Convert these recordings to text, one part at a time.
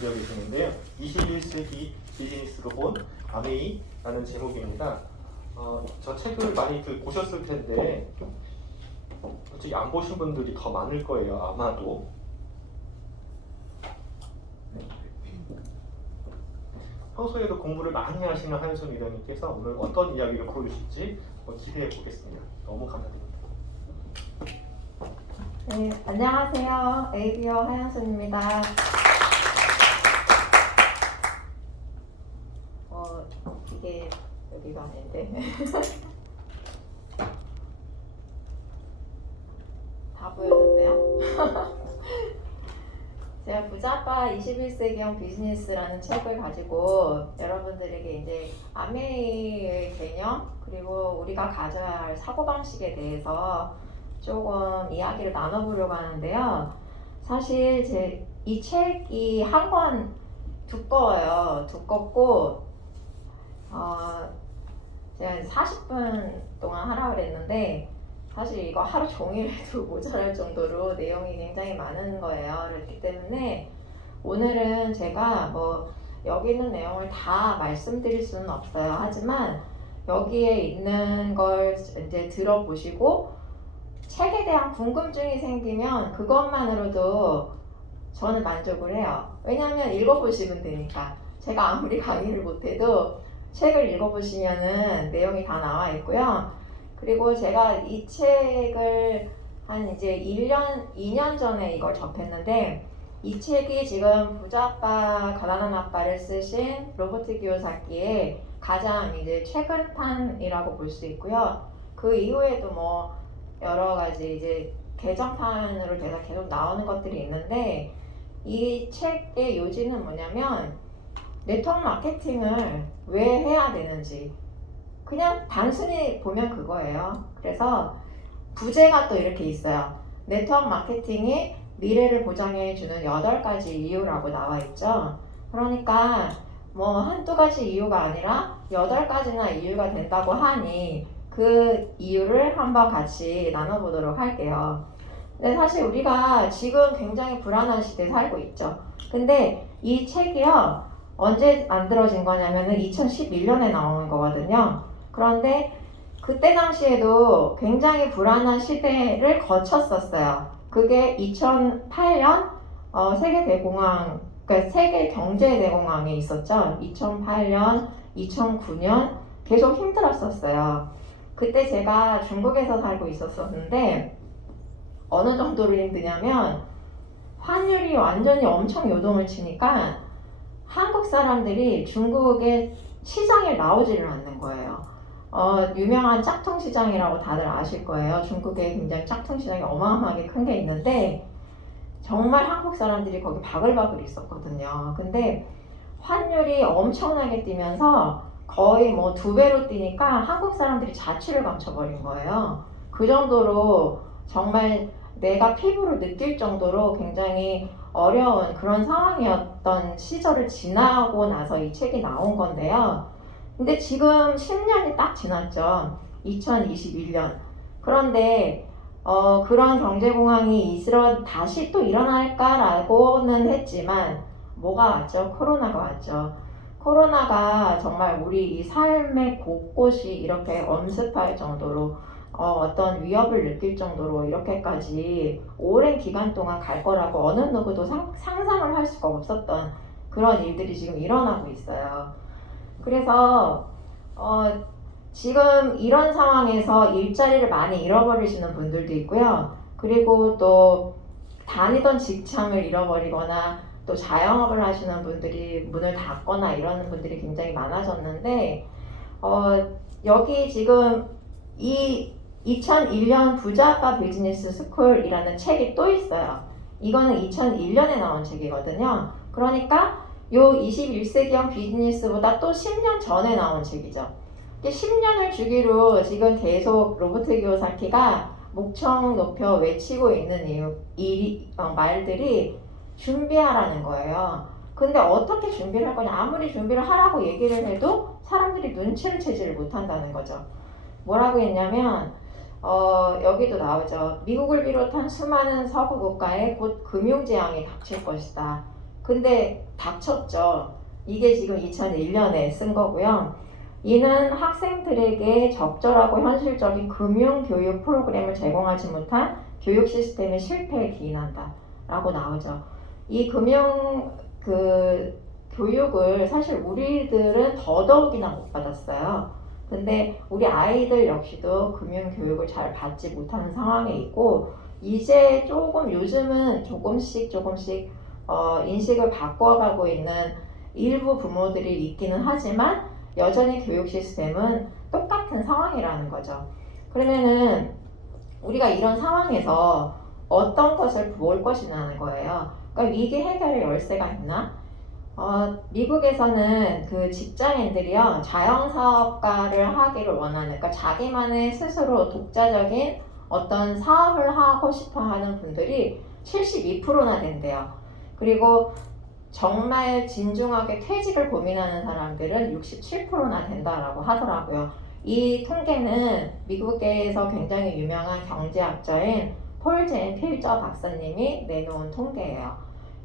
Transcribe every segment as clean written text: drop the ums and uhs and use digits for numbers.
준비하고 계시는데요. 21세기 비즈니스로 본 아메이라는 제목입니다. 저 책을 많이 보셨을 텐데 솔직히 안 보신 분들이 더 많을 거예요. 아마도. 네. 평소에도 공부를 많이 하시는 한순 위원님께서 오늘 어떤 이야기를 고르실지 기대해 보겠습니다. 너무 감사드립니다. 네, 안녕하세요. 에이비어 하연순입니다. 이게 여기가 아닌데 다 보였는데요. 제가 부자빠 21세기형 비즈니스라는 책을 가지고 여러분들에게 이제 아메이의 개념 그리고 우리가 가져야 할 사고방식에 대해서 조금 이야기를 나눠보려고 하는데요. 사실 이 책이 한 권 두꺼워요. 두껍고 제가 40분 동안 하라고 그랬는데 사실 이거 하루 종일 해도 모자랄 정도로 내용이 굉장히 많은 거예요. 그렇기 때문에 오늘은 제가 여기 있는 내용을 다 말씀드릴 수는 없어요. 하지만 여기에 있는 걸 이제 들어보시고 책에 대한 궁금증이 생기면 그것만으로도 저는 만족을 해요. 왜냐하면 읽어보시면 되니까. 제가 아무리 강의를 못해도 책을 읽어보시면은 내용이 다 나와 있고요. 그리고 제가 이 책을 한 이제 2년 전에 이걸 접했는데 이 책이 지금 부자아빠 가난한 아빠를 쓰신 로버트 기요사키의 가장 이제 최근판이라고 볼 수 있고요. 그 이후에도 여러 가지 이제 개정판으로 돼서 계속 나오는 것들이 있는데 이 책의 요지는 뭐냐면 네트워크 마케팅을 왜 해야 되는지 그냥 단순히 보면 그거예요. 그래서 부제가 또 이렇게 있어요. 네트워크 마케팅이 미래를 보장해주는 8가지 이유라고 나와 있죠. 그러니까 한두 가지 이유가 아니라 8가지나 이유가 된다고 하니 그 이유를 한번 같이 나눠보도록 할게요. 근데 사실 우리가 지금 굉장히 불안한 시대에 살고 있죠. 근데 이 책이요, 언제 만들어진 거냐면은 2011년에 나온 거거든요. 그런데 그때 당시에도 굉장히 불안한 시대를 거쳤었어요. 그게 2008년 세계 대공황, 그러니까 세계 경제 대공황이 있었죠. 2008년, 2009년 계속 힘들었었어요. 그때 제가 중국에서 살고 있었었는데 어느 정도로 힘드냐면 환율이 완전히 엄청 요동을 치니까 한국 사람들이 중국의 시장에 나오지를 않는 거예요. 유명한 짝퉁 시장이라고 다들 아실 거예요. 중국에 굉장히 짝퉁 시장이 어마어마하게 큰 게 있는데 정말 한국 사람들이 거기 바글바글 있었거든요. 근데 환율이 엄청나게 뛰면서 거의 2배로 뛰니까 한국 사람들이 자취를 감춰버린 거예요. 그 정도로 정말 내가 피부로 느낄 정도로 굉장히 어려운 그런 상황이었던 시절을 지나고 나서 이 책이 나온 건데요. 근데 지금 10년이 딱 지났죠. 2021년. 그런데 그런 경제공황이 다시 또 일어날까라고는 했지만 뭐가 왔죠? 코로나가 왔죠. 코로나가 정말 우리 이 삶의 곳곳이 이렇게 엄습할 정도로 어떤 위협을 느낄 정도로 이렇게까지 오랜 기간 동안 갈 거라고 어느 누구도 상상을 할 수가 없었던 그런 일들이 지금 일어나고 있어요. 그래서 지금 이런 상황에서 일자리를 많이 잃어버리시는 분들도 있고요. 그리고 또 다니던 직장을 잃어버리거나 또 자영업을 하시는 분들이 문을 닫거나 이러는 분들이 굉장히 많아졌는데 여기 지금 이 2001년 부자아빠 비즈니스 스쿨이라는 책이 또 있어요. 이거는 2001년에 나온 책이거든요. 그러니까 요 21세기형 비즈니스보다 또 10년 전에 나온 책이죠. 10년을 주기로 지금 계속 로버트 기요사키가 목청 높여 외치고 있는 말들이 준비하라는 거예요. 근데 어떻게 준비를 할 거냐? 아무리 준비를 하라고 얘기를 해도 사람들이 눈치를 채지를 못한다는 거죠. 뭐라고 했냐면 여기도 나오죠. 미국을 비롯한 수많은 서구 국가에 곧 금융재앙이 닥칠 것이다. 근데 닥쳤죠. 이게 지금 2001년에 쓴 거고요. 이는 학생들에게 적절하고 현실적인 금융교육 프로그램을 제공하지 못한 교육 시스템의 실패에 기인한다 라고 나오죠. 이 교육을 사실 우리들은 더더욱이나 못 받았어요. 근데 우리 아이들 역시도 금융교육을 잘 받지 못하는 상황에 있고, 이제 조금 요즘은 조금씩 인식을 바꿔가고 있는 일부 부모들이 있기는 하지만 여전히 교육 시스템은 똑같은 상황이라는 거죠. 그러면은 우리가 이런 상황에서 어떤 것을 볼 것이냐는 거예요. 그러니까 위기 해결의 열쇠가 있나? 미국에서는 그 직장인들이요, 자영사업가를 하기를 원하는, 그러니까 자기만의 스스로 독자적인 어떤 사업을 하고 싶어 하는 분들이 72%나 된대요. 그리고 정말 진중하게 퇴직을 고민하는 사람들은 67%나 된다라고 하더라고요. 이 통계는 미국에서 굉장히 유명한 경제학자인 폴 제인 필저 박사님이 내놓은 통계예요.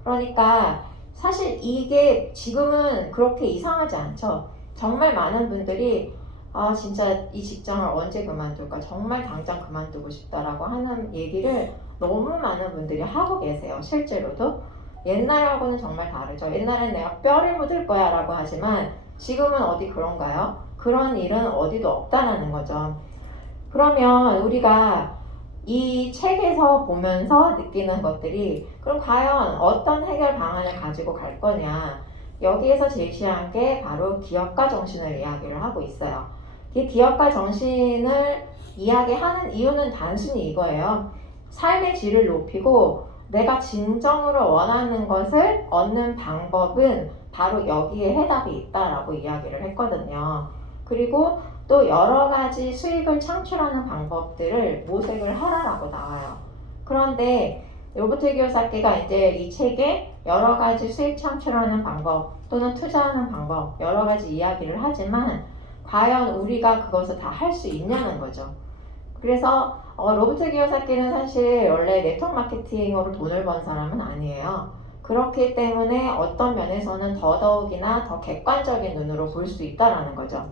그러니까 사실 이게 지금은 그렇게 이상하지 않죠. 정말 많은 분들이 진짜 이 직장을 언제 그만둘까, 정말 당장 그만두고 싶다라고 하는 얘기를 너무 많은 분들이 하고 계세요. 실제로도. 옛날하고는 정말 다르죠. 옛날엔 내가 뼈를 묻을 거야 라고 하지만 지금은 어디 그런가요? 그런 일은 어디도 없다라는 거죠. 그러면 우리가 이 책에서 보면서 느끼는 것들이, 그럼 과연 어떤 해결 방안을 가지고 갈 거냐, 여기에서 제시한 게 바로 기업가 정신을 이야기를 하고 있어요. 이 기업가 정신을 이야기하는 이유는 단순히 이거예요. 삶의 질을 높이고 내가 진정으로 원하는 것을 얻는 방법은 바로 여기에 해답이 있다라고 이야기를 했거든요. 그리고 또 여러 가지 수익을 창출하는 방법들을 모색을 하라라고 나와요. 그런데 로버트 기요사키가 이제 이 책에 여러 가지 수익 창출하는 방법 또는 투자하는 방법 여러 가지 이야기를 하지만 과연 우리가 그것을 다 할 수 있냐는 거죠. 그래서 로버트 기요사키는 사실 원래 네트워크 마케팅으로 돈을 번 사람은 아니에요. 그렇기 때문에 어떤 면에서는 더더욱이나 더 객관적인 눈으로 볼 수 있다라는 거죠.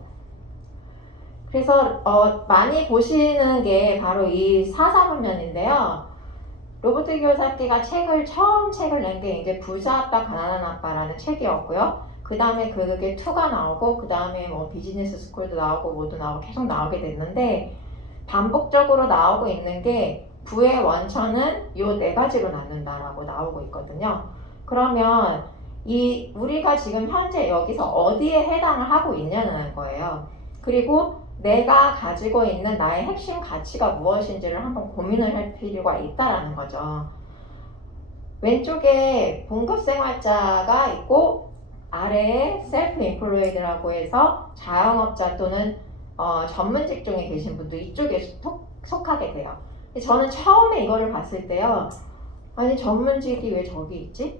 그래서 많이 보시는 게 바로 이 4사분면인데요. 로버트 기요사키가 처음 책을 낸 게 이제 부자 아빠 가난한 아빠라는 책이었고요. 그 다음에 그게 2가 나오고 그 다음에 뭐 비즈니스 스쿨도 나오고 뭐도 나오고 계속 나오게 됐는데, 반복적으로 나오고 있는 게 부의 원천은 요 4가지로 낳는다라고 나오고 있거든요. 그러면 우리가 지금 현재 여기서 어디에 해당을 하고 있냐는 거예요. 그리고 내가 가지고 있는 나의 핵심 가치가 무엇인지를 한번 고민을 할 필요가 있다라는 거죠. 왼쪽에 봉급생활자가 있고 아래에 셀프 인플로이드라고 해서 자영업자 또는 전문 직종에 계신 분도 이쪽에 속하게 돼요. 저는 처음에 이거를 봤을 때요, 아니 전문직이 왜 저기 있지?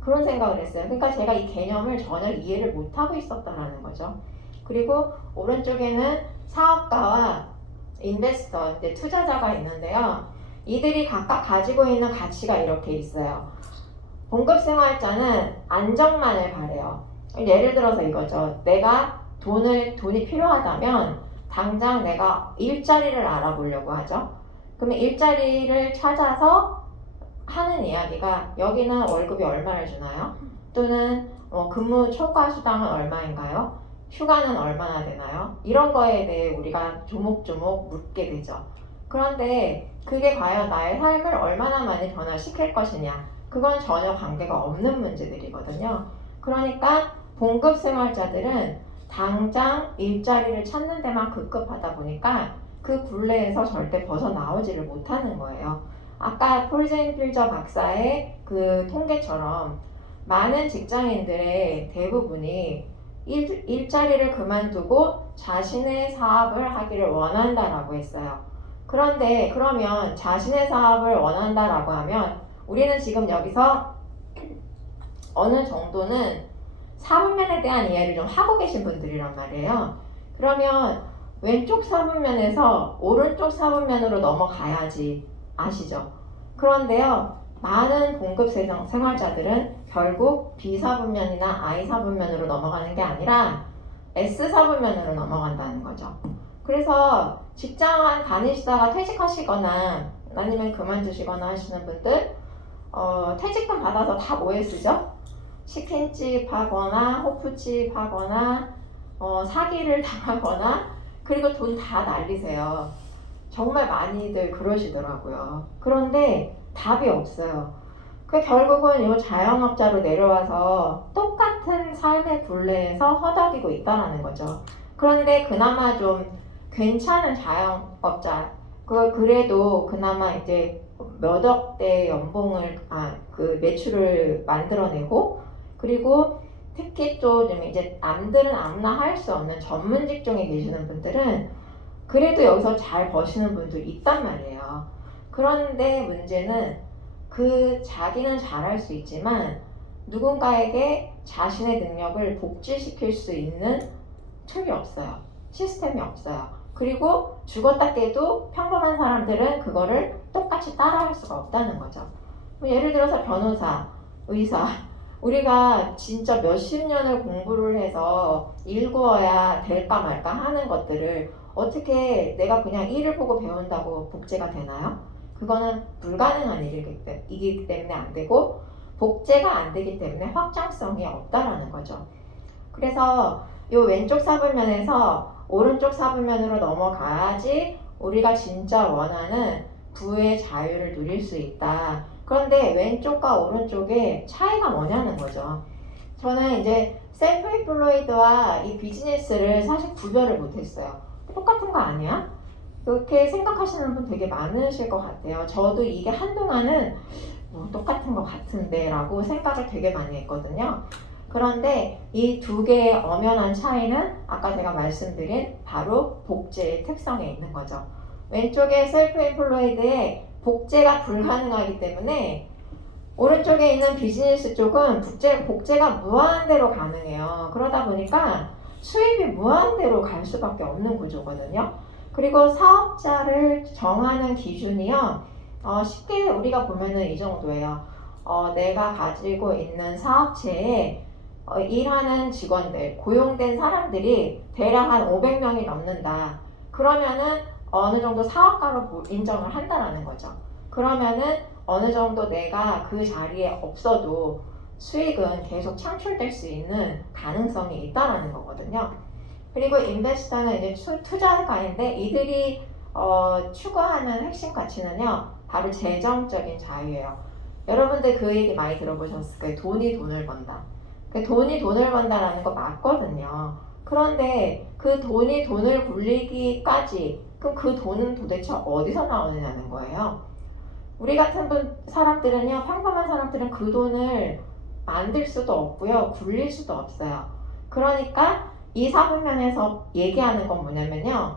그런 생각을 했어요. 그러니까 제가 이 개념을 전혀 이해를 못하고 있었다라는 거죠. 그리고 오른쪽에는 사업가와 인베스터, 이제 투자자가 있는데요. 이들이 각각 가지고 있는 가치가 이렇게 있어요. 봉급생활자는 안정만을 바래요. 예를 들어서 이거죠. 내가 돈이 필요하다면 당장 내가 일자리를 알아보려고 하죠. 그러면 일자리를 찾아서 하는 이야기가, 여기는 월급이 얼마를 주나요? 또는 근무 초과 수당은 얼마인가요? 휴가는 얼마나 되나요? 이런 거에 대해 우리가 조목조목 묻게 되죠. 그런데 그게 과연 나의 삶을 얼마나 많이 변화시킬 것이냐, 그건 전혀 관계가 없는 문제들이거든요. 그러니까 봉급생활자들은 당장 일자리를 찾는 데만 급급하다 보니까 그 굴레에서 절대 벗어나오지를 못하는 거예요. 아까 폴 제인 필저 박사의 그 통계처럼 많은 직장인들의 대부분이 일자리를 그만두고 자신의 사업을 하기를 원한다라고 했어요. 그런데 그러면 자신의 사업을 원한다라고 하면 우리는 지금 여기서 어느 정도는 사분면에 대한 이해를 좀 하고 계신 분들이란 말이에요. 그러면 왼쪽 사분면에서 오른쪽 사분면으로 넘어가야지, 아시죠? 그런데요, 많은 봉급 생활자들은 결국 B사분면이나 I사분면으로 넘어가는 게 아니라 S사분면으로 넘어간다는 거죠. 그래서 직장 다니시다가 퇴직하시거나 아니면 그만두시거나 하시는 분들 퇴직금 받아서 다 뭐에 쓰죠? 치킨집 하거나 호프집 하거나 사기를 당하거나 그리고 돈 다 날리세요. 정말 많이들 그러시더라고요. 그런데 답이 없어요. 그 결국은 이 자영업자로 내려와서 똑같은 삶의 굴레에서 허덕이고 있다는 거죠. 그런데 그나마 좀 괜찮은 자영업자, 그래도 그나마 이제 몇 억대 연봉을, 그 매출을 만들어내고, 그리고 특히 또 좀 이제 남들은 아무나 할 수 없는 전문 직종에 계시는 분들은 그래도 여기서 잘 버시는 분들이 있단 말이에요. 그런데 문제는 그 자기는 잘할 수 있지만 누군가에게 자신의 능력을 복제시킬 수 있는 툴이 없어요. 시스템이 없어요. 그리고 죽었다 깨도 평범한 사람들은 그거를 똑같이 따라할 수가 없다는 거죠. 예를 들어서 변호사, 의사, 우리가 진짜 몇십 년을 공부를 해서 읽어야 될까 말까 하는 것들을 어떻게 내가 그냥 일을 보고 배운다고 복제가 되나요? 그거는 불가능한 일이기 때문에 안 되고 복제가 안 되기 때문에 확장성이 없다라는 거죠. 그래서 이 왼쪽 사분면에서 오른쪽 사분면으로 넘어가야지 우리가 진짜 원하는 부의 자유를 누릴 수 있다. 그런데 왼쪽과 오른쪽의 차이가 뭐냐는 거죠. 저는 이제 셀프 임플로이드와 이 비즈니스를 사실 구별을 못했어요. 똑같은 거 아니야? 그렇게 생각하시는 분 되게 많으실 것 같아요. 저도 이게 한동안은 뭐 똑같은 것 같은데 라고 생각을 되게 많이 했거든요. 그런데 이 두 개의 엄연한 차이는 아까 제가 말씀드린 바로 복제의 특성에 있는 거죠. 왼쪽의 셀프 임플로이드에 복제가 불가능하기 때문에 오른쪽에 있는 비즈니스 쪽은 복제가 무한대로 가능해요. 그러다 보니까 수입이 무한대로 갈 수밖에 없는 구조거든요. 그리고 사업자를 정하는 기준이요. 쉽게 우리가 보면은 이 정도예요. 내가 가지고 있는 사업체에 일하는 직원들, 고용된 사람들이 대략 한 500명이 넘는다. 그러면은 어느 정도 사업가로 인정을 한다라는 거죠. 그러면은 어느 정도 내가 그 자리에 없어도 수익은 계속 창출될 수 있는 가능성이 있다라는 거거든요. 그리고 인베스터는 이제 투자가인데 이들이 추구하는 핵심 가치는요, 바로 재정적인 자유예요. 여러분들 그 얘기 많이 들어보셨을 거예요. 돈이 돈을 번다. 돈이 돈을 번다라는 거 맞거든요. 그런데 그 돈이 돈을 굴리기까지 그럼 그 돈은 도대체 어디서 나오느냐는 거예요. 우리 같은 사람들은요, 평범한 사람들은 그 돈을 만들 수도 없고요, 굴릴 수도 없어요. 그러니까 이 사분면에서 얘기하는 건 뭐냐면요,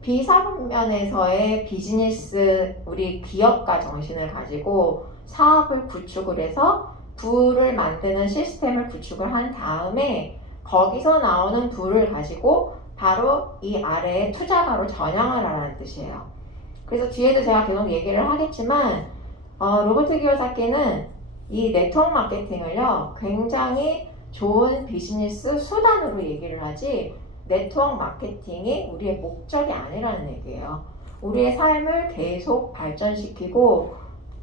비사분면에서의 비즈니스, 우리 기업가 정신을 가지고 사업을 구축을 해서 부를 만드는 시스템을 구축을 한 다음에 거기서 나오는 부를 가지고 바로 이 아래에 투자가로 전향을 하라는 뜻이에요. 그래서 뒤에도 제가 계속 얘기를 하겠지만 로버트 기요사키는 이 네트워크 마케팅을요, 굉장히 좋은 비즈니스 수단으로 얘기를 하지 네트워크 마케팅이 우리의 목적이 아니라는 얘기예요. 우리의 삶을 계속 발전시키고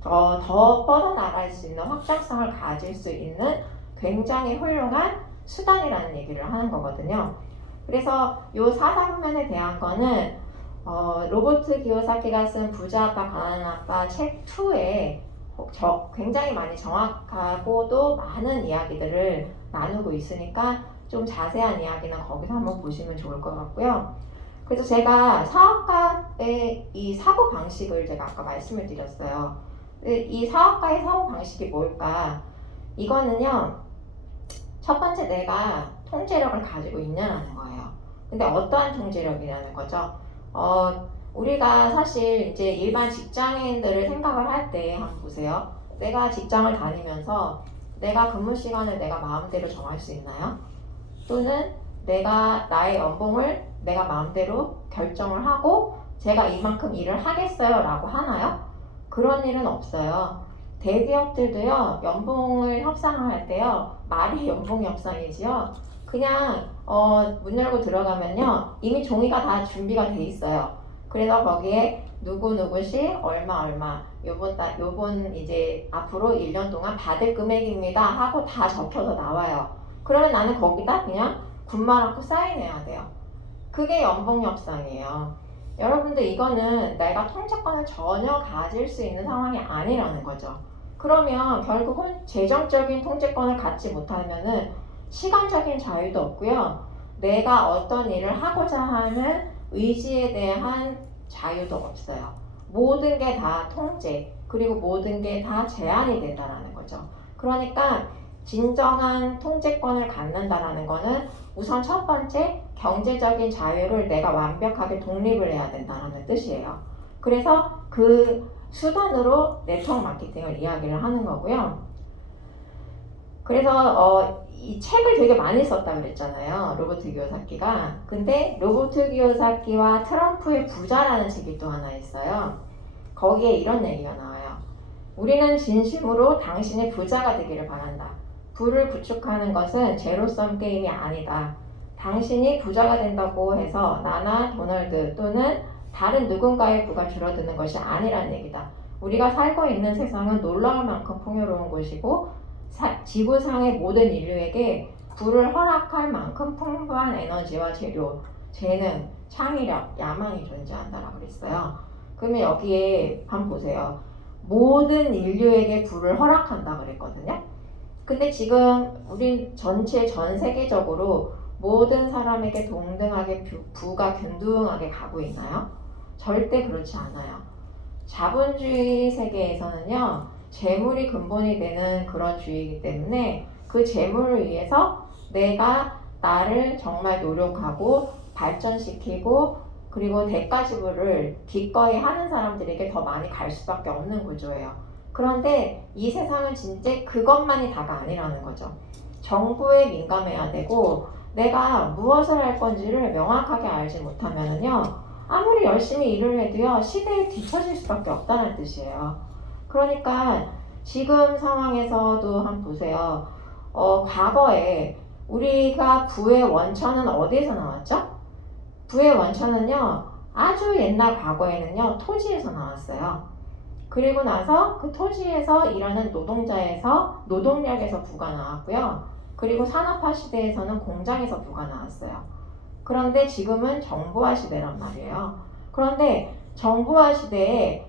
더 뻗어나갈 수 있는 확장성을 가질 수 있는 굉장히 훌륭한 수단이라는 얘기를 하는 거거든요. 그래서 이 사사분면에 대한 거는 로버트 기요사키가 쓴 부자 아빠 가난한 아빠 책 2에 굉장히 많이 정확하고도 많은 이야기들을 나누고 있으니까 좀 자세한 이야기는 거기서 한번 보시면 좋을 것 같고요. 그래서 제가 사업가의 이 사고 방식을 제가 아까 말씀을 드렸어요. 이 사업가의 사고 방식이 뭘까? 이거는요, 첫 번째 내가 통제력을 가지고 있냐는 거예요. 근데 어떠한 통제력이라는 거죠? 우리가 사실 이제 일반 직장인들을 생각을 할 때 한번 보세요. 내가 직장을 다니면서 내가 근무 시간을 내가 마음대로 정할 수 있나요? 또는 내가 나의 연봉을 내가 마음대로 결정을 하고 제가 이만큼 일을 하겠어요 라고 하나요? 그런 일은 없어요. 대기업들도요, 연봉을 협상을 할 때요, 말이 연봉 협상이지요. 그냥 문 열고 들어가면요, 이미 종이가 다 준비가 돼 있어요. 그래서 거기에 누구누구시 얼마 요번 이제 앞으로 1년 동안 받을 금액입니다 하고 다 적혀서 나와요. 그러면 나는 거기다 그냥 군말하고 사인해야 돼요. 그게 연봉 협상이에요. 여러분들 이거는 내가 통제권을 전혀 가질 수 있는 상황이 아니라는 거죠. 그러면 결국은 재정적인 통제권을 갖지 못하면은 시간적인 자유도 없고요. 내가 어떤 일을 하고자 하는 의지에 대한 자유도 없어요. 모든 게 다 통제, 그리고 모든 게 다 제한이 된다라는 거죠. 그러니까 진정한 통제권을 갖는다라는 거는 우선 첫 번째 경제적인 자유를 내가 완벽하게 독립을 해야 된다는 뜻이에요. 그래서 그 수단으로 네트워크 마케팅을 이야기를 하는 거고요. 그래서 이 책을 되게 많이 썼다 그랬잖아요. 로버트 기요사키가. 근데 로버트 기요사키와 트럼프의 부자라는 책이 또 하나 있어요. 거기에 이런 얘기가 나와요. 우리는 진심으로 당신의 부자가 되기를 바란다. 부를 구축하는 것은 제로섬 게임이 아니다. 당신이 부자가 된다고 해서 나나 도널드 또는 다른 누군가의 부가 줄어드는 것이 아니란 얘기다. 우리가 살고 있는 세상은 놀라울 만큼 풍요로운 곳이고 지구상의 모든 인류에게 부를 허락할 만큼 풍부한 에너지와 재료, 재능, 창의력, 야망이 존재한다라고 그랬어요. 그러면 여기에 한번 보세요. 모든 인류에게 부를 허락한다 그랬거든요. 근데 지금 우리 전체 전 세계적으로 모든 사람에게 동등하게 부가 균등하게 가고 있나요? 절대 그렇지 않아요. 자본주의 세계에서는요, 재물이 근본이 되는 그런 주의이기 때문에 그 재물을 위해서 내가 나를 정말 노력하고 발전시키고 그리고 대가 지불을 기꺼이 하는 사람들에게 더 많이 갈 수밖에 없는 구조예요. 그런데 이 세상은 진짜 그것만이 다가 아니라는 거죠. 정보에 민감해야 되고 내가 무엇을 할 건지를 명확하게 알지 못하면요, 아무리 열심히 일을 해도요, 시대에 뒤처질 수밖에 없다는 뜻이에요. 그러니까 지금 상황에서도 한번 보세요. 과거에 우리가 부의 원천은 어디에서 나왔죠? 부의 원천은요, 아주 옛날 과거에는요, 토지에서 나왔어요. 그리고 나서 그 토지에서 일하는 노동자에서 노동력에서 부가 나왔고요. 그리고 산업화 시대에서는 공장에서 부가 나왔어요. 그런데 지금은 정보화 시대란 말이에요. 그런데 정보화 시대에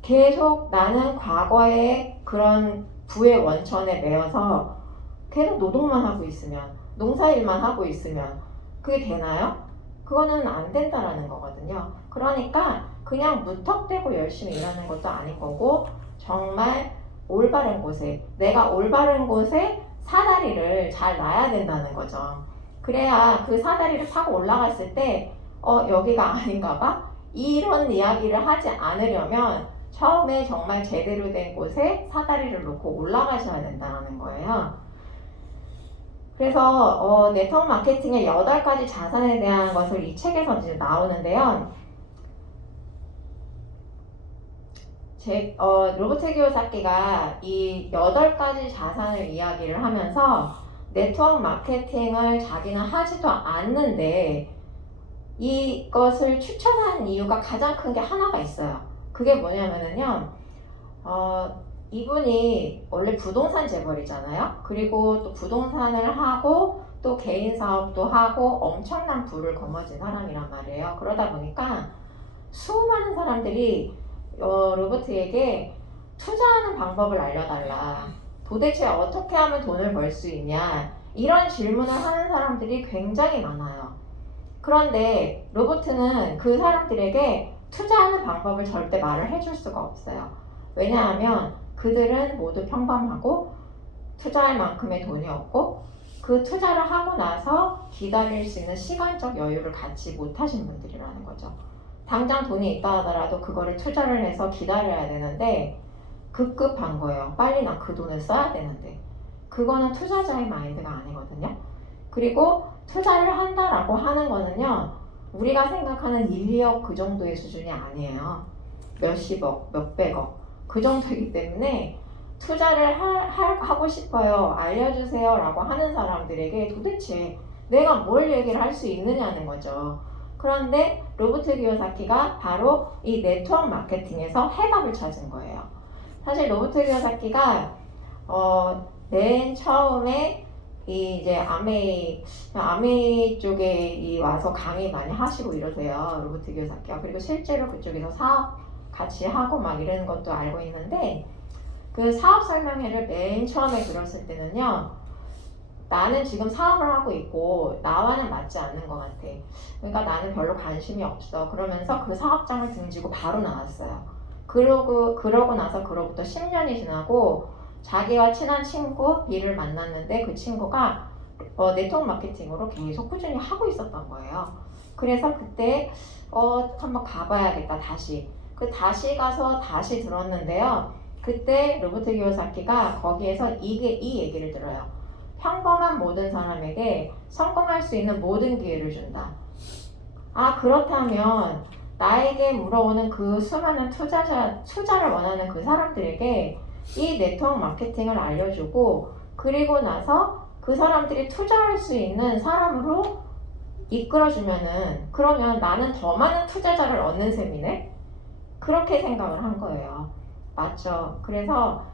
계속 나는 과거의 그런 부의 원천에 매여서 계속 노동만 하고 있으면, 농사일만 하고 있으면 그게 되나요? 그거는 안 된다라는 거거든요. 그러니까 그냥 무턱대고 열심히 일하는 것도 아닌 거고, 정말 올바른 곳에, 내가 올바른 곳에 사다리를 잘 놔야 된다는 거죠. 그래야 그 사다리를 타고 올라갔을 때 여기가 아닌가 봐? 이런 이야기를 하지 않으려면 처음에 정말 제대로 된 곳에 사다리를 놓고 올라가셔야 된다는 거예요. 그래서 네트워크 마케팅의 8가지 자산에 대한 것을 이 책에서 이제 나오는데요. 로버트 기요사키가 이 8가지 자산을 이야기를 하면서 네트워크 마케팅을 자기는 하지도 않는데 이것을 추천한 이유가 가장 큰 게 하나가 있어요. 그게 뭐냐면은요, 이분이 원래 부동산 재벌이잖아요. 그리고 또 부동산을 하고 또 개인 사업도 하고 엄청난 부를 거머쥔 사람이란 말이에요. 그러다 보니까 수많은 사람들이 로버트에게 투자하는 방법을 알려달라. 도대체 어떻게 하면 돈을 벌 수 있냐? 이런 질문을 하는 사람들이 굉장히 많아요. 그런데 로버트는 그 사람들에게 투자하는 방법을 절대 말을 해줄 수가 없어요. 왜냐하면 그들은 모두 평범하고 투자할 만큼의 돈이 없고 그 투자를 하고 나서 기다릴 수 있는 시간적 여유를 갖지 못하신 분들이라는 거죠. 당장 돈이 있다 하더라도 그거를 투자를 해서 기다려야 되는데 급급한 거예요. 빨리 나 그 돈을 써야 되는데 그거는 투자자의 마인드가 아니거든요. 그리고 투자를 한다라고 하는 거는요, 우리가 생각하는 1, 2억 그 정도의 수준이 아니에요. 몇십억, 몇백억 그 정도이기 때문에 투자를 하고 싶어요. 알려주세요. 라고 하는 사람들에게 도대체 내가 뭘 얘기를 할 수 있느냐는 거죠. 그런데 로버트 기요사키가 바로 이 네트워크 마케팅에서 해답을 찾은 거예요. 사실 로버트 기요사키가 맨 처음에 이제 아메이 쪽에 와서 강의 많이 하시고 이러세요. 로버트 기요사키가. 그리고 실제로 그쪽에서 사업 같이 하고 막 이러는 것도 알고 있는데 그 사업 설명회를 맨 처음에 들었을 때는요. 나는 지금 사업을 하고 있고 나와는 맞지 않는 것 같아. 그러니까 나는 별로 관심이 없어. 그러면서 그 사업장을 등지고 바로 나왔어요. 그러고 나서 그로부터 10년이 지나고 자기와 친한 친구 B를 만났는데 그 친구가 네트워크 마케팅으로 계속 꾸준히 하고 있었던 거예요. 그래서 그때 한번 가봐야겠다 다시. 다시 가서 다시 들었는데요. 그때 로버트 기요사키가 거기에서 이 얘기를 들어요. 평범한 모든 사람에게 성공할 수 있는 모든 기회를 준다. 그렇다면 나에게 물어오는 그 수많은 투자를 원하는 그 사람들에게 이 네트워크 마케팅을 알려주고 그리고 나서 그 사람들이 투자할 수 있는 사람으로 이끌어주면은 그러면 나는 더 많은 투자자를 얻는 셈이네? 그렇게 생각을 한 거예요. 맞죠? 그래서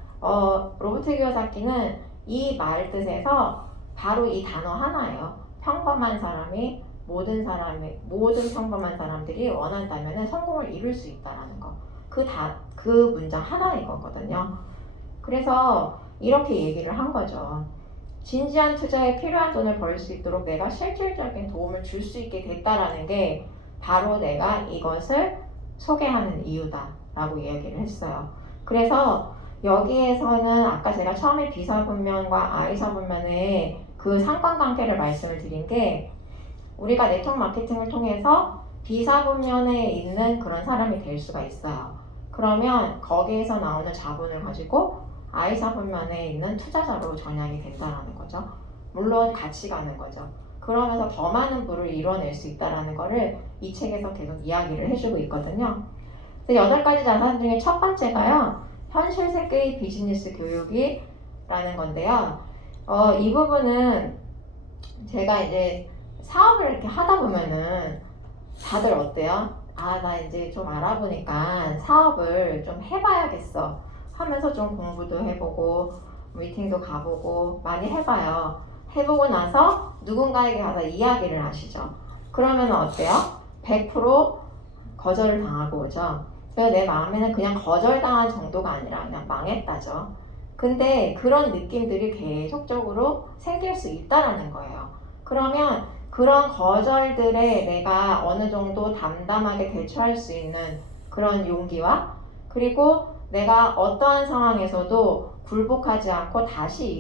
로버트 기요사키는 이 말 뜻에서 바로 이 단어 하나예요. 평범한 사람이 모든 평범한 사람들이 원한다면 성공을 이룰 수 있다라는 거. 그 문장 하나인 거거든요. 그래서 이렇게 얘기를 한 거죠. 진지한 투자에 필요한 돈을 벌 수 있도록 내가 실질적인 도움을 줄 수 있게 됐다라는 게 바로 내가 이것을 소개하는 이유다라고 이야기를 했어요. 그래서 여기에서는 아까 제가 처음에 B사분면과 I사분면의 그 상관관계를 말씀을 드린 게 우리가 네트워크 마케팅을 통해서 B사분면에 있는 그런 사람이 될 수가 있어요. 그러면 거기에서 나오는 자본을 가지고 I사분면에 있는 투자자로 전향이 된다는 거죠. 물론 같이 가는 거죠. 그러면서 더 많은 부를 이뤄낼 수 있다는 거를 이 책에서 계속 이야기를 해주고 있거든요. 8가지 자산 중에 첫 번째가요. 현실 세계의 비즈니스 교육이라는 건데요. 이 부분은 제가 이제 사업을 이렇게 하다 보면은 다들 어때요? 나 이제 좀 알아보니까 사업을 좀 해봐야겠어 하면서 좀 공부도 해보고 미팅도 가보고 많이 해봐요. 해보고 나서 누군가에게 가서 이야기를 하시죠. 그러면 어때요? 100% 거절을 당하고 오죠. 그래서 내 마음에는 그냥 거절당한 정도가 아니라 그냥 망했다죠. 근데 그런 느낌들이 계속적으로 생길 수 있다라는 거예요. 그러면 그런 거절들에 내가 어느 정도 담담하게 대처할 수 있는 그런 용기와 그리고 내가 어떠한 상황에서도 굴복하지 않고 다시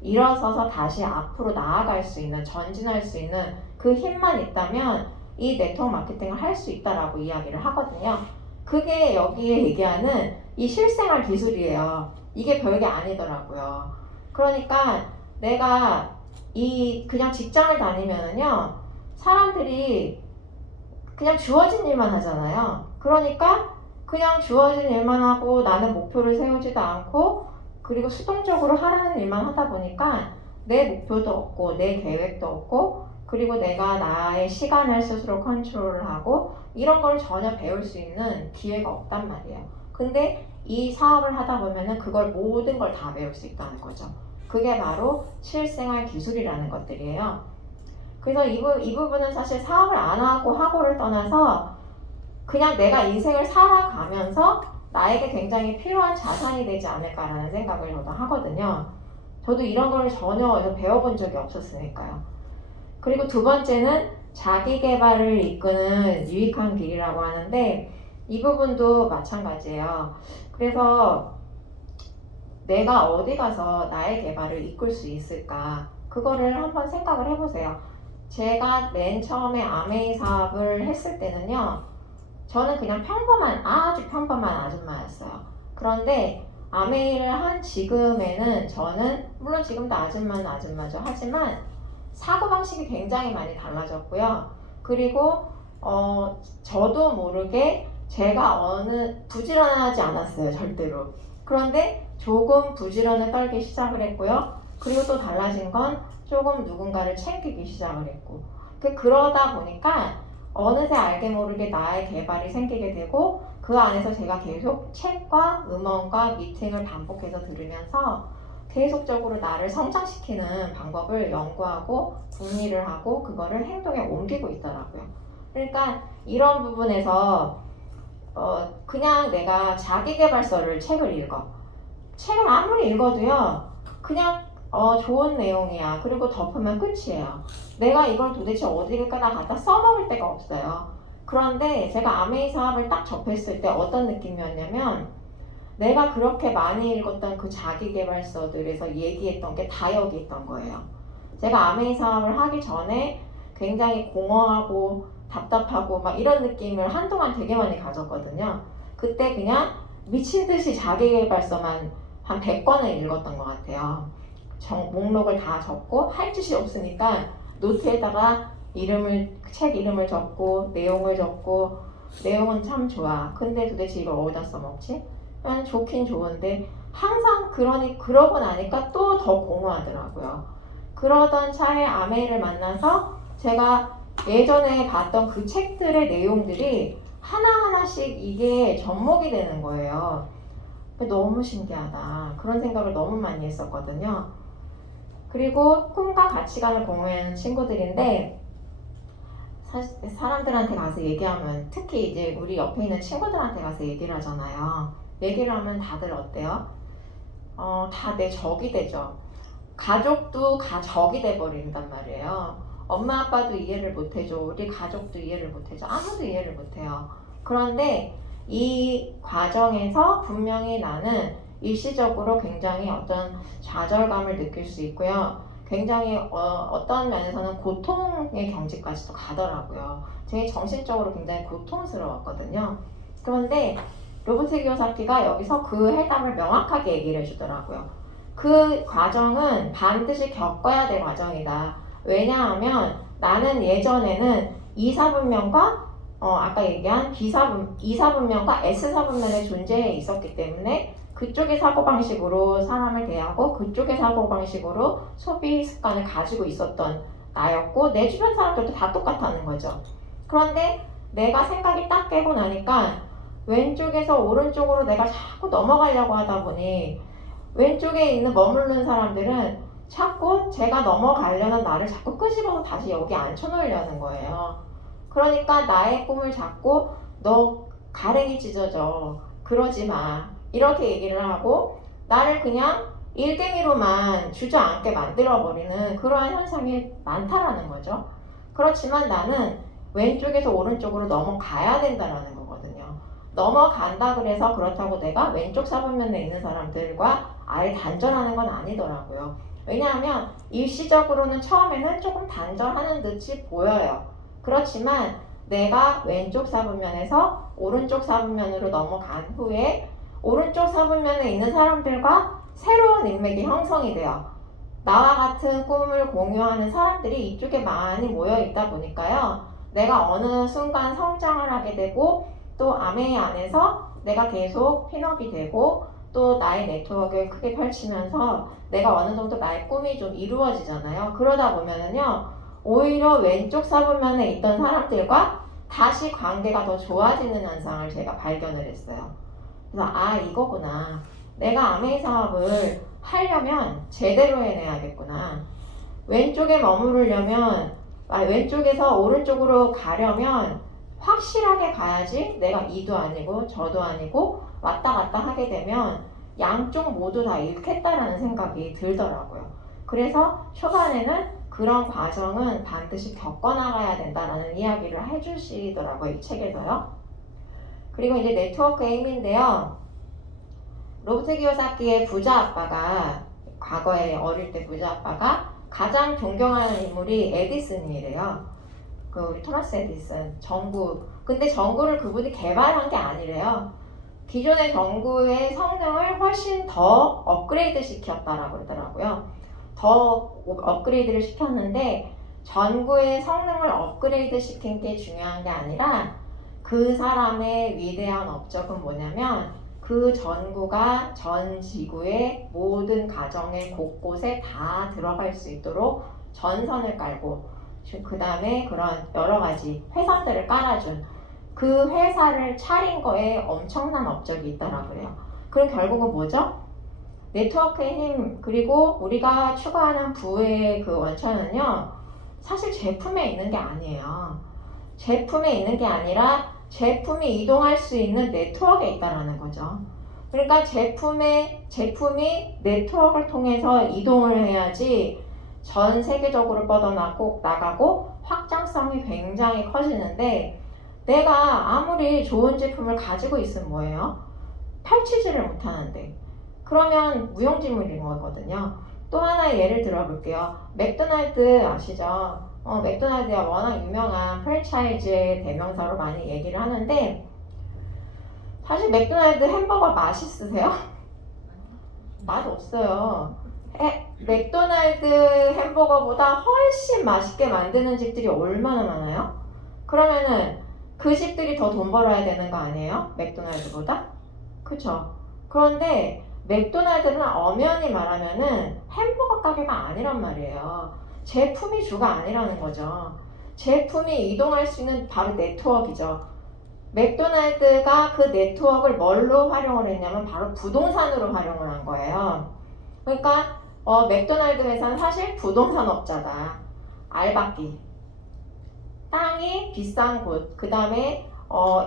일어서서 다시 앞으로 나아갈 수 있는, 전진할 수 있는 그 힘만 있다면 이 네트워크 마케팅을 할 수 있다라고 이야기를 하거든요. 그게 여기에 얘기하는 이 실생활 기술이에요. 이게 별게 아니더라고요. 그러니까 내가 그냥 직장을 다니면은요, 사람들이 그냥 주어진 일만 하잖아요. 그러니까 그냥 주어진 일만 하고 나는 목표를 세우지도 않고 그리고 수동적으로 하라는 일만 하다 보니까 내 목표도 없고 내 계획도 없고 그리고 내가 나의 시간을 스스로 컨트롤을 하고 이런 걸 전혀 배울 수 있는 기회가 없단 말이에요. 근데 이 사업을 하다 보면은 그걸 모든 걸 다 배울 수 있다는 거죠. 그게 바로 실생활 기술이라는 것들이에요. 그래서 이 부분은 사실 사업을 안 하고 하고를 떠나서 그냥 내가 인생을 살아가면서 나에게 굉장히 필요한 자산이 되지 않을까라는 생각을 저도 하거든요. 저도 이런 걸 전혀 배워본 적이 없었으니까요. 그리고 두 번째는 자기 개발을 이끄는 유익한 길이라고 하는데 이 부분도 마찬가지예요. 그래서 내가 어디 가서 나의 개발을 이끌 수 있을까? 그거를 한번 생각을 해보세요. 제가 맨 처음에 아메이 사업을 했을 때는요. 저는 그냥 아주 평범한 아줌마였어요. 그런데 아메이를 한 지금에는 저는 물론 지금도 아줌마는 아줌마죠. 하지만 사고방식이 굉장히 많이 달라졌고요. 그리고 저도 모르게 제가 부지런하지 않았어요. 절대로. 그런데 조금 부지런을 떨기 시작을 했고요. 그리고 또 달라진 건 조금 누군가를 챙기기 시작을 했고, 그러다 보니까 어느새 알게 모르게 나의 개발이 생기게 되고, 그 안에서 제가 계속 책과 음원과 미팅을 반복해서 들으면서 계속적으로 나를 성장시키는 방법을 연구하고 궁리를 하고 그거를 행동에 옮기고 있더라고요. 그러니까 이런 부분에서 그냥 내가 자기계발서를 책을 읽어. 책을 아무리 읽어도요, 그냥 좋은 내용이야. 그리고 덮으면 끝이에요. 내가 이걸 도대체 어디에다가 갖다 써먹을 데가 없어요. 그런데 제가 아메이 사업을 딱 접했을 때 어떤 느낌이었냐면, 내가 그렇게 많이 읽었던 그 자기계발서들에서 얘기했던 게 다 여기 있던 거예요. 제가 아메이 사업을 하기 전에 굉장히 공허하고 답답하고 막 이런 느낌을 한동안 되게 많이 가졌거든요. 그때 그냥 미친 듯이 자기계발서만 한 100권을 읽었던 것 같아요. 목록을 다 적고 할 짓이 없으니까 노트에다가 책 이름을 적고 내용을 적고, 내용은 참 좋아. 근데 도대체 이걸 어디다 써먹지? 좋긴 좋은데 항상 그러고 나니까 또 더 공허하더라고요. 그러던 차에 아메이를 만나서 제가 예전에 봤던 그 책들의 내용들이 하나하나씩 이게 접목이 되는 거예요. 너무 신기하다. 그런 생각을 너무 많이 했었거든요. 그리고 꿈과 가치관을 공유하는 친구들인데, 사람들한테 가서 얘기하면, 특히 이제 우리 옆에 있는 친구들한테 가서 얘기를 하잖아요. 얘기를 하면 다들 어때요? 다 내 적이 되죠. 가족도 적이 돼버린단 말이에요. 엄마 아빠도 이해를 못해줘. 우리 가족도 이해를 못해줘. 아무도 이해를 못해요. 그런데 이 과정에서 분명히 나는 일시적으로 굉장히 어떤 좌절감을 느낄 수 있고요. 굉장히 어떤 면에서는 고통의 경지까지도 가더라고요. 제 정신적으로 굉장히 고통스러웠거든요. 그런데 로버트 기요사키가 여기서 그 해답을 명확하게 얘기를 해주더라고요. 그 과정은 반드시 겪어야 될 과정이다. 왜냐하면 나는 예전에는 이사분면과 아까 얘기한 이사분면과 S사분면의 존재에 있었기 때문에 그쪽의 사고방식으로 사람을 대하고 그쪽의 사고방식으로 소비 습관을 가지고 있었던 나였고, 내 주변 사람들도 다 똑같다는 거죠. 그런데 내가 생각이 딱 깨고 나니까 왼쪽에서 오른쪽으로 내가 자꾸 넘어가려고 하다 보니 왼쪽에 있는 머무르는 사람들은 자꾸 제가 넘어가려는 나를 자꾸 끄집어서 다시 여기 앉혀놓으려는 거예요. 그러니까 나의 꿈을 잡고 너 가랭이 찢어져. 그러지 마. 이렇게 얘기를 하고 나를 그냥 일등이로만 주저앉게 만들어버리는 그러한 현상이 많다라는 거죠. 그렇지만 나는 왼쪽에서 오른쪽으로 넘어가야 된다라는 거거든요. 넘어간다 그래서 그렇다고 내가 왼쪽 사분면에 있는 사람들과 아예 단절하는 건 아니더라고요. 왜냐하면 일시적으로는 처음에는 조금 단절하는 듯이 보여요. 그렇지만 내가 왼쪽 사분면에서 오른쪽 사분면으로 넘어간 후에 오른쪽 사분면에 있는 사람들과 새로운 인맥이 형성이 돼요. 나와 같은 꿈을 공유하는 사람들이 이쪽에 많이 모여 있다 보니까요. 내가 어느 순간 성장을 하게 되고 또 아메이 안에서 내가 계속 핀업이 되고 또 나의 네트워크를 크게 펼치면서 내가 어느 정도 나의 꿈이 좀 이루어지잖아요. 그러다 보면은요. 오히려 왼쪽 사분면에 있던 사람들과 다시 관계가 더 좋아지는 현상을 제가 발견을 했어요. 그래서 이거구나. 내가 아메이 사업을 하려면 제대로 해내야겠구나. 왼쪽에 머무르려면 왼쪽에서 오른쪽으로 가려면 확실하게 가야지 내가 이도 아니고 저도 아니고 왔다 갔다 하게 되면 양쪽 모두 다 잃겠다라는 생각이 들더라고요. 그래서 초반에는 그런 과정은 반드시 겪어나가야 된다라는 이야기를 해주시더라고요. 이 책에서요. 그리고 이제 네트워크의 힘인데요. 로버트 기요사키의 부자 아빠가 과거에 어릴 때 부자 아빠가 가장 존경하는 인물이 에디슨이래요. 우리 토마스 에디슨 전구. 근데 전구를 그분이 개발한 게 아니래요. 기존의 전구의 성능을 훨씬 더 업그레이드 시켰다라고 그러더라고요. 더 업그레이드를 시켰는데 전구의 성능을 업그레이드 시킨 게 중요한 게 아니라 그 사람의 위대한 업적은 뭐냐면 그 전구가 전 지구의 모든 가정의 곳곳에 다 들어갈 수 있도록 전선을 깔고 그 다음에 그런 여러 가지 회선들을 깔아준 그 회사를 차린 거에 엄청난 업적이 있다라고 그래요. 그럼 결국은 뭐죠? 네트워크의 힘 그리고 우리가 추구하는 부의 그 원천은요 사실 제품에 있는 게 아니에요. 제품에 있는 게 아니라 제품이 이동할 수 있는 네트워크에 있다라는 거죠. 그러니까 제품이 네트워크를 통해서 이동을 해야지 전 세계적으로 뻗어나가고 확장성이 굉장히 커지는데 내가 아무리 좋은 제품을 가지고 있으면 뭐예요? 펼치지를 못하는데 그러면 무용지물인 거거든요. 또 하나의 예를 들어볼게요. 맥도날드 아시죠? 맥도날드가 워낙 유명한 프랜차이즈의 대명사로 많이 얘기를 하는데 사실 맥도날드 햄버거 맛있으세요? 맛 없어요. 맥도날드 햄버거보다 훨씬 맛있게 만드는 집들이 얼마나 많아요? 그러면은 그 집들이 더 돈 벌어야 되는 거 아니에요? 맥도날드보다? 그쵸? 그런데 맥도날드는 엄연히 말하면은 햄버거 가게가 아니란 말이에요. 제품이 주가 아니라는 거죠. 제품이 이동할 수 있는 바로 네트워크이죠. 맥도날드가 그 네트워크를 뭘로 활용을 했냐면 바로 부동산으로 활용을 한 거예요. 그러니까 맥도날드 회사는 사실 부동산 업자다. 알박기. 땅이 비싼 곳. 그 다음에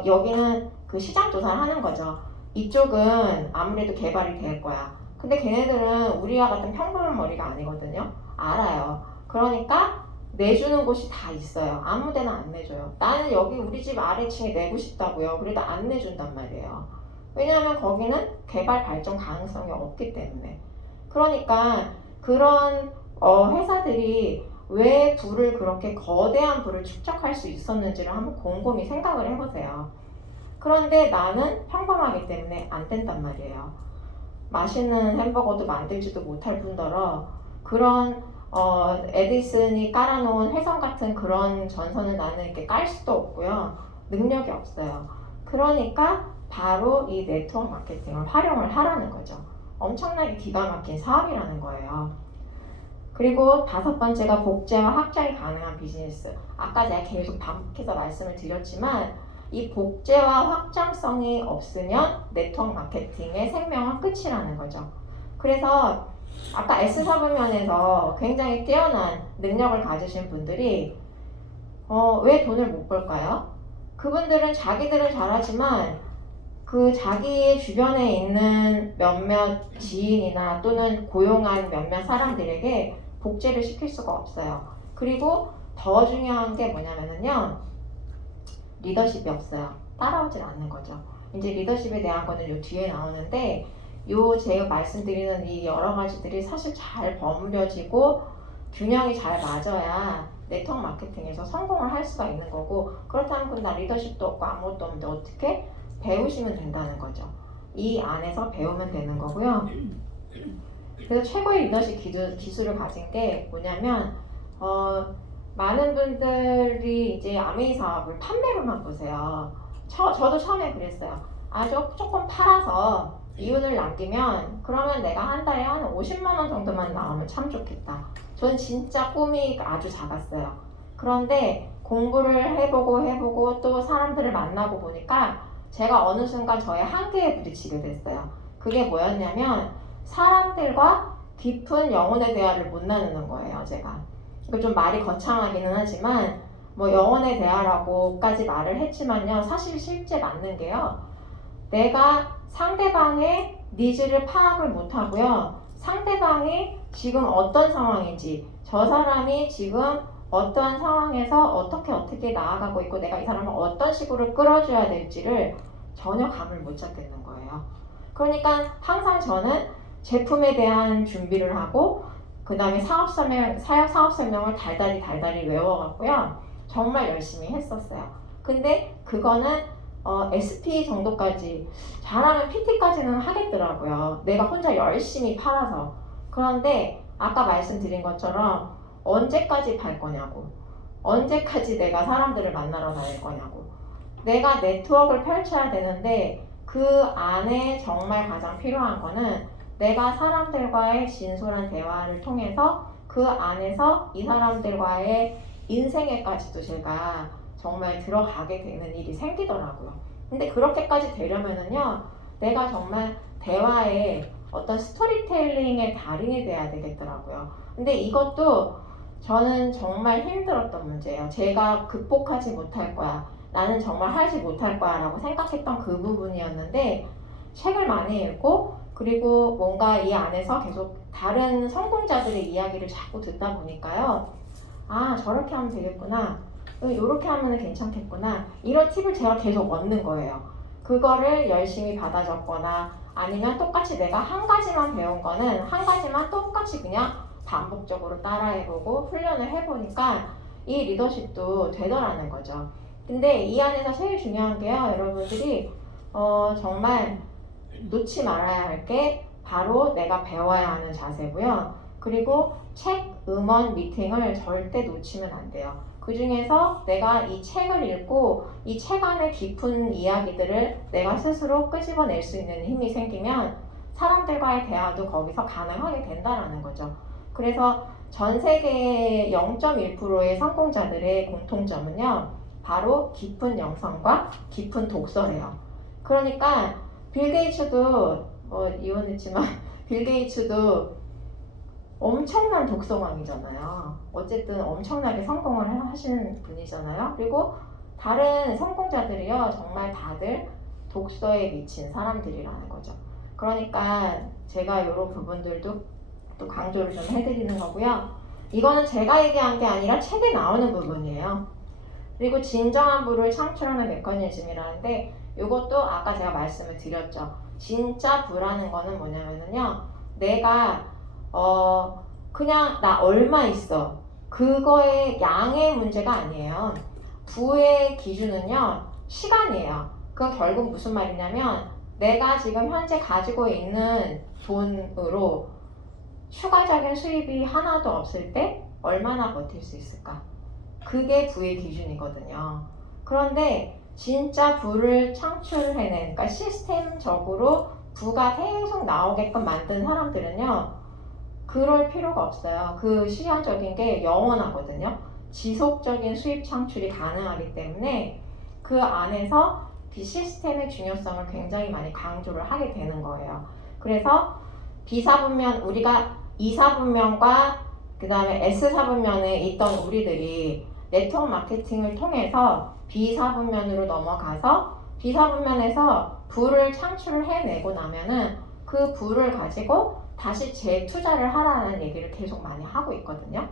여기는 그 시장 조사를 하는 거죠. 이쪽은 아무래도 개발이 될 거야. 근데 걔네들은 우리와 같은 평범한 머리가 아니거든요. 알아요. 그러니까 내주는 곳이 다 있어요. 아무 데나 안 내줘요. 나는 여기 우리 집 아래층에 내고 싶다고요. 그래도 안 내준단 말이에요. 왜냐하면 거기는 개발 발전 가능성이 없기 때문에. 그러니까 그런 회사들이 왜 부를 그렇게 거대한 부를 축적할 수 있었는지를 한번 곰곰이 생각을 해보세요. 그런데 나는 평범하기 때문에 안 된단 말이에요. 맛있는 햄버거도 만들지도 못할 뿐더러 그런 에디슨이 깔아놓은 회선 같은 그런 전선을 나는 이렇게 깔 수도 없고요. 능력이 없어요. 그러니까 바로 이 네트워크 마케팅을 활용을 하라는 거죠. 엄청나게 기가 막힌 사업이라는 거예요. 그리고 5번째가 복제와 확장이 가능한 비즈니스. 아까 제가 계속 반복해서 말씀을 드렸지만 이 복제와 확장성이 없으면 네트워크 마케팅의 생명은 끝이라는 거죠. 그래서 아까 S사부면에서 굉장히 뛰어난 능력을 가지신 분들이 왜 돈을 못 벌까요? 그분들은 자기들은 잘하지만 그 자기 주변에 있는 몇몇 지인이나 또는 고용한 몇몇 사람들에게 복제를 시킬 수가 없어요. 그리고 더 중요한 게 뭐냐면요. 리더십이 없어요. 따라오질 않는 거죠. 이제 리더십에 대한 거는 요 뒤에 나오는데 제가 말씀드리는 이 여러 가지들이 사실 잘 버무려지고 균형이 잘 맞아야 네트워크 마케팅에서 성공을 할 수가 있는 거고 그렇다면 그럼 나 리더십도 없고 아무것도 없는데 어떻게? 배우시면 된다는 거죠. 이 안에서 배우면 되는 거고요. 그래서 최고의 리더십 기술을 가진 게 뭐냐면 많은 분들이 이제 아메이 사업을 판매로만 보세요. 저도 처음에 그랬어요. 조금 팔아서 이윤을 남기면 그러면 내가 한 달에 한 50만 원 정도만 나오면 참 좋겠다. 전 진짜 꿈이 아주 작았어요. 그런데 공부를 해보고 또 사람들을 만나고 보니까 제가 어느 순간 저의 한계에 부딪히게 됐어요. 그게 뭐였냐면 사람들과 깊은 영혼의 대화를 못 나누는 거예요, 제가. 이거 좀 말이 거창하기는 하지만 뭐 영혼의 대화라고까지 말을 했지만요. 사실 실제 맞는 게요. 내가 상대방의 니즈를 파악을 못하고요. 상대방이 지금 어떤 상황인지 저 사람이 지금 어떤 상황에서 어떻게 나아가고 있고 내가 이 사람을 어떤 식으로 끌어줘야 될지를 전혀 감을 못 잡겠는 거예요. 그러니까 항상 저는 제품에 대한 준비를 하고 그 다음에 사업 설명을 달달이 외워갖고요. 정말 열심히 했었어요. 근데 그거는 SP 정도까지 잘하면 PT까지는 하겠더라고요. 내가 혼자 열심히 팔아서. 그런데 아까 말씀드린 것처럼 언제까지 팔 거냐고. 언제까지 내가 사람들을 만나러 다닐 거냐고. 내가 네트워크를 펼쳐야 되는데 그 그 안에 정말 가장 필요한 거는 내가 사람들과의 진솔한 대화를 통해서 그 안에서 이 사람들과의 인생에까지도 제가 정말 들어가게 되는 일이 생기더라고요. 근데 그렇게까지 되려면은요, 내가 정말 대화에 어떤 스토리텔링의 달인이 돼야 되겠더라고요. 근데 이것도 저는 정말 힘들었던 문제예요. 제가 극복하지 못할 거야. 나는 정말 하지 못할 거야 라고 생각했던 그 부분이었는데, 책을 많이 읽고 그리고 뭔가 이 안에서 계속 다른 성공자들의 이야기를 자꾸 듣다 보니까요, 아, 저렇게 하면 되겠구나, 이렇게 하면 괜찮겠구나, 이런 팁을 제가 계속 얻는 거예요. 그거를 열심히 받아 적거나 아니면 똑같이 내가 한 가지만 배운 거는 한 가지만 똑같이 그냥 반복적으로 따라해보고 훈련을 해보니까 이 리더십도 되더라는 거죠. 근데 이 안에서 제일 중요한 게요, 여러분들이 정말 놓지 말아야 할 게 바로 내가 배워야 하는 자세고요. 그리고 책, 음원, 미팅을 절대 놓치면 안 돼요. 그 중에서 내가 이 책을 읽고 이 책 안의 깊은 이야기들을 내가 스스로 끄집어낼 수 있는 힘이 생기면 사람들과의 대화도 거기서 가능하게 된다라는 거죠. 그래서 전 세계의 0.1%의 성공자들의 공통점은요, 바로 깊은 영성과 깊은 독서래요. 그러니까 빌 게이츠도 이혼했지만 빌 게이츠도 엄청난 독서광이잖아요. 어쨌든 엄청나게 성공을 하시는 분이잖아요. 그리고 다른 성공자들이요, 정말 다들 독서에 미친 사람들이라는 거죠. 그러니까 제가 이런 부분들도 또 강조를 좀 해드리는 거고요. 이거는 제가 얘기한 게 아니라 책에 나오는 부분이에요. 그리고 진정한 부를 창출하는 메커니즘이라는데, 이것도 아까 제가 말씀을 드렸죠. 진짜 부라는 거는 뭐냐면요, 내가 그냥 나 얼마 있어, 그거의 양의 문제가 아니에요. 부의 기준은요, 시간이에요. 그건 결국 무슨 말이냐면 내가 지금 현재 가지고 있는 돈으로 추가적인 수입이 하나도 없을 때 얼마나 버틸 수 있을까? 그게 부의 기준이거든요. 그런데 진짜 부를 창출해낸, 그러니까 시스템적으로 부가 계속 나오게끔 만든 사람들은요, 그럴 필요가 없어요. 그 시간적인 게 영원하거든요. 지속적인 수입 창출이 가능하기 때문에 그 안에서 그 시스템의 중요성을 굉장히 많이 강조를 하게 되는 거예요. 그래서 B사분면, 우리가 E사분면과 그 다음에 S사분면에 있던 우리들이 네트워크 마케팅을 통해서 B사분면으로 넘어가서 B사분면에서 부를 창출을 해내고 나면은 그 부를 가지고 다시 재투자를 하라는 얘기를 계속 많이 하고 있거든요.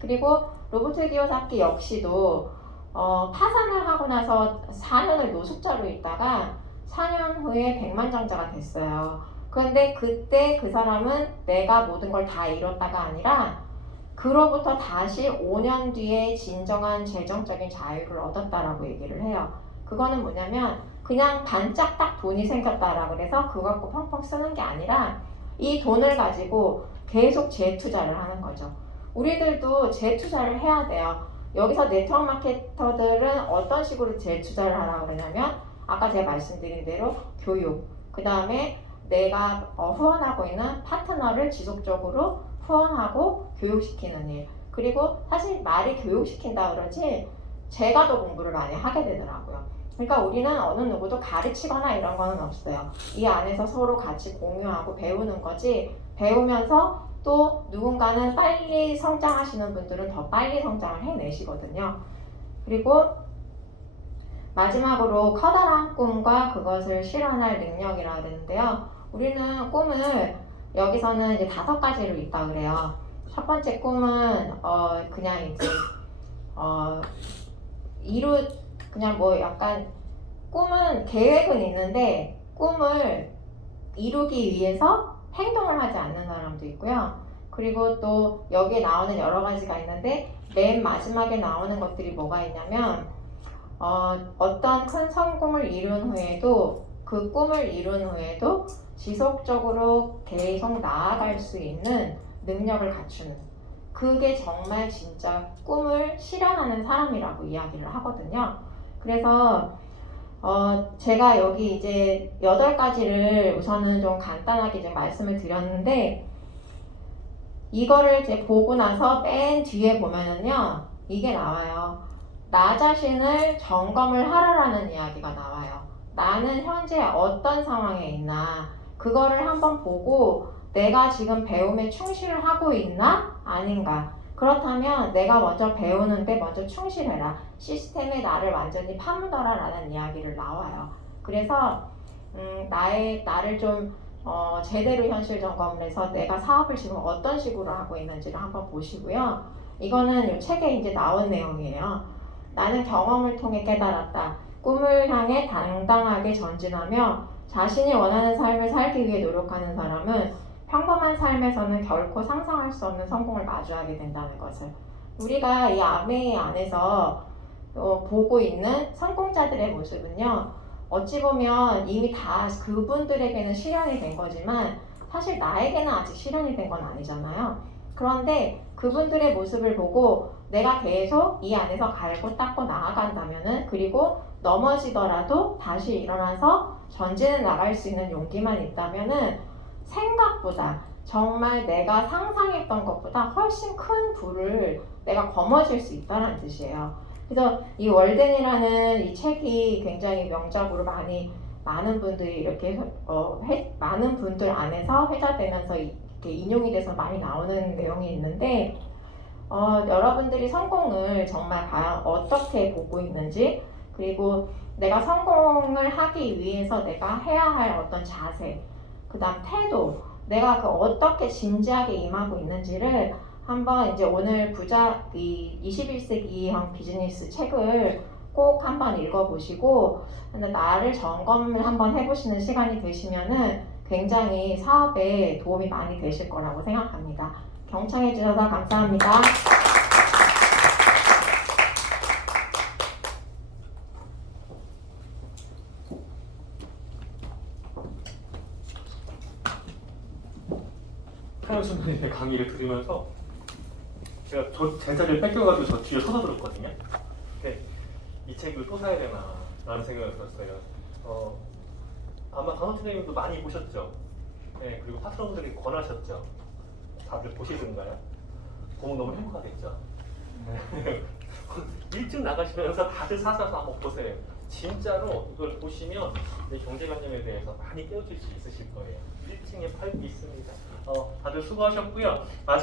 그리고 로버트 기요사키 역시도 파산을 하고 나서 4년을 노숙자로 있다가 4년 후에 백만장자가 됐어요. 그런데 그때 그 사람은 내가 모든 걸 다 잃었다가 아니라 그로부터 다시 5년 뒤에 진정한 재정적인 자유를 얻었다라고 얘기를 해요. 그거는 뭐냐면 그냥 반짝 딱 돈이 생겼다라고 해서 그거 갖고 펑펑 쓰는 게 아니라 이 돈을 가지고 계속 재투자를 하는 거죠. 우리들도 재투자를 해야 돼요. 여기서 네트워크 마케터들은 어떤 식으로 재투자를 하라고 그러냐면 아까 제가 말씀드린 대로 교육, 그 다음에 내가 후원하고 있는 파트너를 지속적으로 후원하고 교육시키는 일. 그리고 사실 말이 교육시킨다 그러지 제가 더 공부를 많이 하게 되더라고요. 그러니까 우리는 어느 누구도 가르치거나 이런 거는 없어요. 이 안에서 서로 같이 공유하고 배우는 거지, 배우면서 또 누군가는 빨리 성장하시는 분들은 더 빨리 성장을 해내시거든요. 그리고 마지막으로 커다란 꿈과 그것을 실현할 능력이라 그러는데요. 우리는 꿈을 여기서는 이제 5가지로 있다 그래요. 첫 번째 꿈은 그냥 이제 그냥 뭐 약간 꿈은 계획은 있는데 꿈을 이루기 위해서 행동을 하지 않는 사람도 있고요. 그리고 또 여기에 나오는 여러 가지가 있는데 맨 마지막에 나오는 것들이 뭐가 있냐면 어떤 큰 성공을 이룬 후에도 그 꿈을 이룬 후에도 지속적으로 계속 나아갈 수 있는 능력을 갖추는, 그게 정말 진짜 꿈을 실현하는 사람이라고 이야기를 하거든요. 그래서 제가 여기 이제 8가지를 우선은 좀 간단하게 이제 말씀을 드렸는데, 이거를 이제 보고 나서 맨 뒤에 보면은요, 이게 나와요. 나 자신을 점검을 하라라는 이야기가 나와요. 나는 현재 어떤 상황에 있나, 그거를 한번 보고 내가 지금 배움에 충실을 하고 있나 아닌가. 그렇다면 내가 먼저 배우는데 먼저 충실해라. 시스템에 나를 완전히 파묻어라라는 이야기를 나와요. 그래서 나를 좀 제대로 현실 점검을 해서 내가 사업을 지금 어떤 식으로 하고 있는지를 한번 보시고요. 이거는 이 책에 이제 나온 내용이에요. 나는 경험을 통해 깨달았다. 꿈을 향해 당당하게 전진하며 자신이 원하는 삶을 살기 위해 노력하는 사람은 평범한 삶에서는 결코 상상할 수 없는 성공을 마주하게 된다는 것을. 우리가 이 아메이 안에서 보고 있는 성공자들의 모습은요, 어찌 보면 이미 다 그분들에게는 실현이 된 거지만 사실 나에게는 아직 실현이 된 건 아니잖아요. 그런데 그분들의 모습을 보고 내가 계속 이 안에서 갈고 닦고 나아간다면은, 그리고 넘어지더라도 다시 일어나서 전진해 나갈 수 있는 용기만 있다면은, 생각보다 정말 내가 상상했던 것보다 훨씬 큰 불을 내가 거머쥘 수 있다는 뜻이에요. 그래서 이 월든이라는 이 책이 굉장히 명작으로 많은 분들이 이렇게 많은 분들 안에서 회자되면서 이렇게 인용이 돼서 많이 나오는 내용이 있는데, 여러분들이 성공을 정말 과연 어떻게 보고 있는지, 그리고 내가 성공을 하기 위해서 내가 해야 할 어떤 자세, 그 다음 태도, 내가 어떻게 진지하게 임하고 있는지를 한번 이제 오늘 이 21세기형 비즈니스 책을 꼭 한번 읽어보시고 나를 점검을 한번 해보시는 시간이 되시면은 굉장히 사업에 도움이 많이 되실 거라고 생각합니다. 경청해 주셔서 감사합니다. 카연 선생님의 강의를 들으면서 제가 제 자리를 뺏겨가지고 저 뒤에 서서 들었거든요. 근데 이 책을 또 사야 되나 라는 생각이 들었어요. 아마 단호 선생님도 많이 보셨죠? 네, 그리고 파트너분들이 권하셨죠? 다들 보시던가요? 보면 너무 행복하겠죠? 일찍 나가시면서 다들 사서 한번 보세요. 진짜로 이걸 보시면 내 경제관념에 대해서 많이 깨우칠 수 있으실 거예요. 1층에 팔고 있습니다. 다들 수고하셨고요.